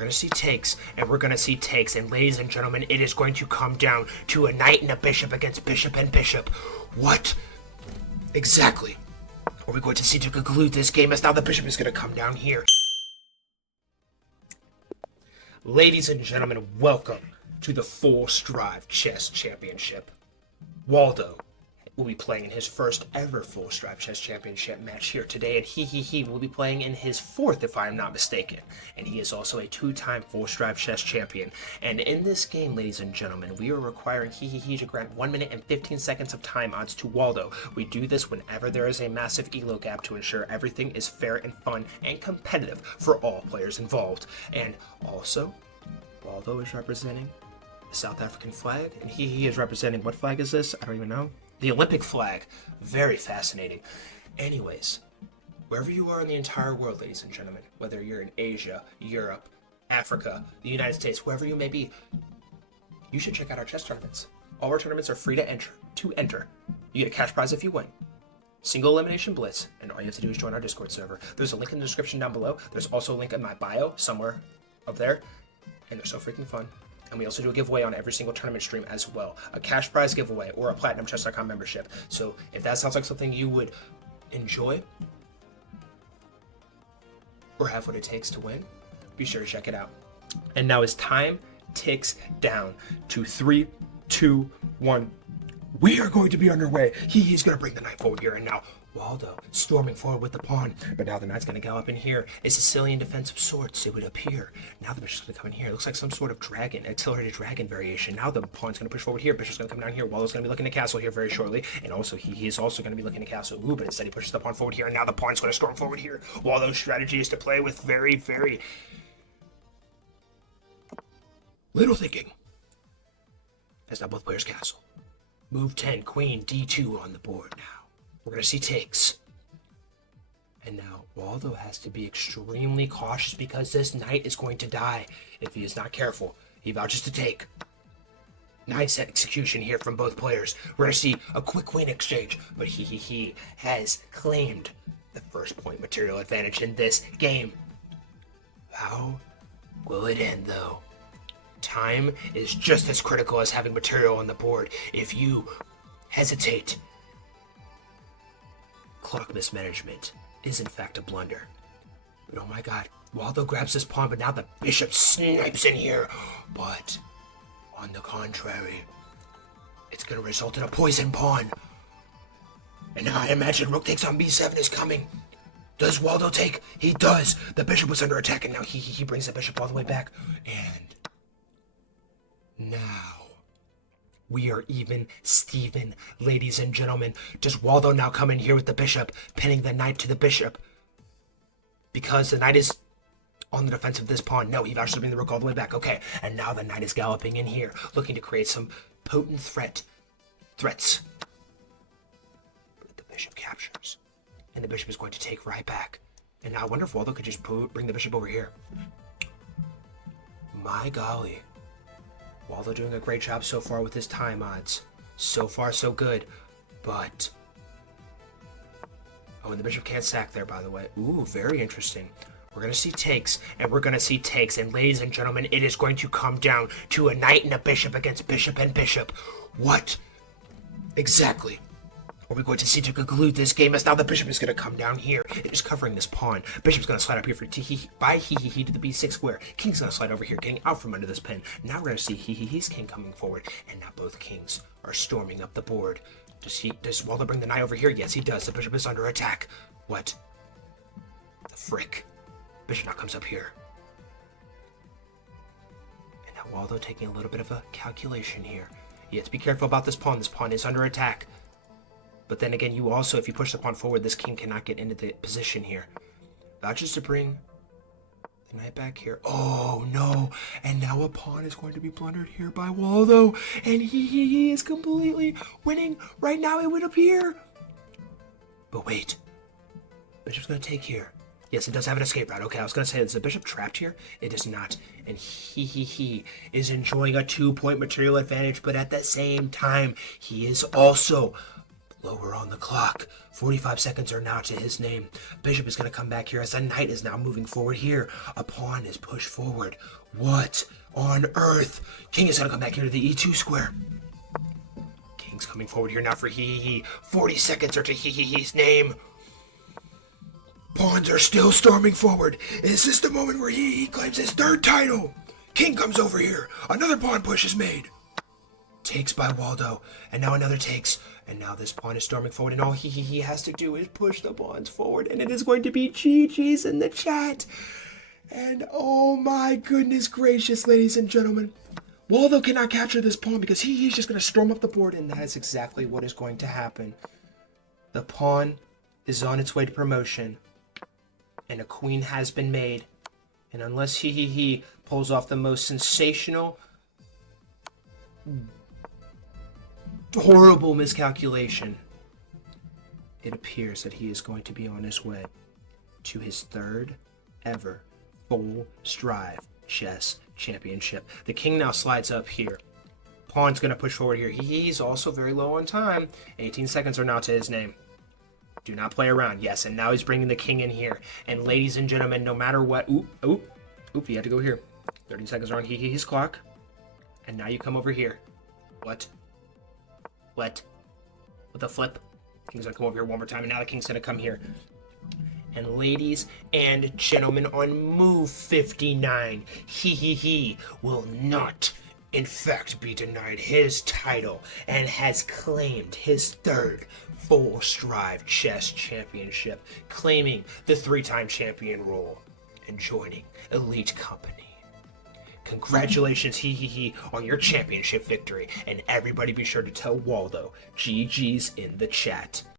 We're going to see takes, and we're going to see takes. And ladies and gentlemen, it is going to come down to a knight and a bishop against bishop and bishop. What exactly are we going to see to conclude this game, as now the bishop is going to come down here? Ladies and gentlemen, welcome to the Full Strive Chess Championship. Waldo will be playing in his first ever Full Strive Chess Championship match here today, and he will be playing in his fourth, if I am not mistaken. And he is also a two-time Full Strive Chess champion. And in this game, ladies and gentlemen, we are requiring to grant 1 minute and 15 seconds of time odds to Waldo. We do this whenever there is a massive elo gap to ensure everything is fair and fun and competitive for all players involved. And also, Waldo is representing the South African flag, and he is representing, what flag is this? I don't even know. The Olympic flag. Very fascinating. Anyways, wherever you are in the entire world, ladies and gentlemen, whether you're in Asia, Europe, Africa, the United States, wherever you may be, you should check out our chess tournaments. All our tournaments are free to enter. You get a cash prize if you win. Single elimination blitz, and all you have to do is join our Discord server. There's a link in the description down below. There's also a link in my bio somewhere up there, and they're so freaking fun. And we also do a giveaway on every single tournament stream as well. A cash prize giveaway or a PlatinumChess.com membership. So if that sounds like something you would enjoy or have what it takes to win, be sure to check it out. And now as time ticks down to 3, 2, 1, we are going to be underway. He's going to bring the knight forward here, and now Waldo storming forward with the pawn, but now the knight's going to gallop in here. A Sicilian defense of sorts, it would appear. Now the bishop's going to come in here. It looks like some sort of dragon, accelerated dragon variation. Now the pawn's going to push forward here. Bishop's going to come down here. Waldo's going to be looking to castle here very shortly, and also he is also going to be looking to castle. Ooh, but instead he pushes the pawn forward here, and now the pawn's going to storm forward here. Waldo's strategy is to play with very, very little thinking, as now both players castle. Move 10, queen, d2 on the board now. We're going to see takes. And now Waldo has to be extremely cautious because this knight is going to die if he is not careful. He vouches to take. Nice execution here from both players. We're going to see a quick queen exchange, but he has claimed the first point material advantage in this game. How will it end, though? Time is just as critical as having material on the board. If you hesitate, clock mismanagement is in fact a blunder. But oh my god, Waldo grabs this pawn, but now the bishop snipes in here. But on the contrary, it's going to result in a poison pawn. And now I imagine rook takes on b7 is coming. Does Waldo take? He does. The bishop was under attack, and now he brings the bishop all the way back. And now we are even Steven, ladies and gentlemen. Does Waldo now come in here with the bishop, pinning the knight to the bishop? Because the knight is on the defense of this pawn. No, he vows to bring the rook all the way back. Okay, and now the knight is galloping in here, looking to create some potent threats. But the bishop captures, and the bishop is going to take right back. And now I wonder if Waldo could just bring the bishop over here. My golly. Waldo doing a great job so far with his time odds. So far, so good. But oh, and the bishop can't sack there, by the way. Ooh, very interesting. We're going to see takes, and we're going to see takes. And ladies and gentlemen, it is going to come down to a knight and a bishop against bishop and bishop. What exactly are we going to see to conclude this game, as now the bishop is going to come down here. It is covering this pawn. Bishop's going to slide up here for to the b6 square. King's going to slide over here, getting out from under this pin. Now we're going to see his king coming forward, and now both kings are storming up the board. Does Waldo bring the knight over here? Yes, he does. The bishop is under attack. What the frick? Bishop now comes up here. And now Waldo taking a little bit of a calculation here. You have to be careful about this pawn. This pawn is under attack. But then again, you also, if you push the pawn forward, this king cannot get into the position here. Vouches to bring the knight back here. Oh, no. And now a pawn is going to be blundered here by Waldo. And he is completely winning right now, it would appear. But wait. Bishop's going to take here. Yes, it does have an escape route. Okay, I was going to say, is the bishop trapped here? It is not. And he is enjoying a 2-point material advantage, but at the same time, he is also Lower on the clock. 45 seconds are now to his name. Bishop is going to come back here as the knight is now moving forward here. A pawn is pushed forward. What on earth? King is going to come back here to the e2 square. King's coming forward here now for he. 40 seconds are to he's name. Pawns are still storming forward. Is this the moment where he claims his third title? King comes over here. Another pawn push is made. Takes by Waldo, and now another takes, and now this pawn is storming forward, and all he has to do is push the pawns forward, and it is going to be GG's in the chat. And oh my goodness gracious, ladies and gentlemen, Waldo cannot capture this pawn because he's just going to storm up the board, and that is exactly what is going to happen. The pawn is on its way to promotion, and a queen has been made, and unless he pulls off the most sensational, horrible miscalculation, it appears that he is going to be on his way to his third ever full strive chess championship. The king now slides up here. Pawn's going to push forward here. He's also very low on time. 18 seconds are now to his name. Do not play around. Yes, and now he's bringing the king in here. And ladies and gentlemen, no matter what... Oop, he had to go here. 30 seconds are on his clock. And now you come over here. What? With a flip. King's gonna come over here one more time, and now the king's gonna come here. And ladies and gentlemen, on move 59, he will not, in fact, be denied his title and has claimed his third full strive chess championship, claiming the 3-time champion role and joining elite company. Congratulations, he on your championship victory, and everybody be sure to tell Waldo GG's in the chat.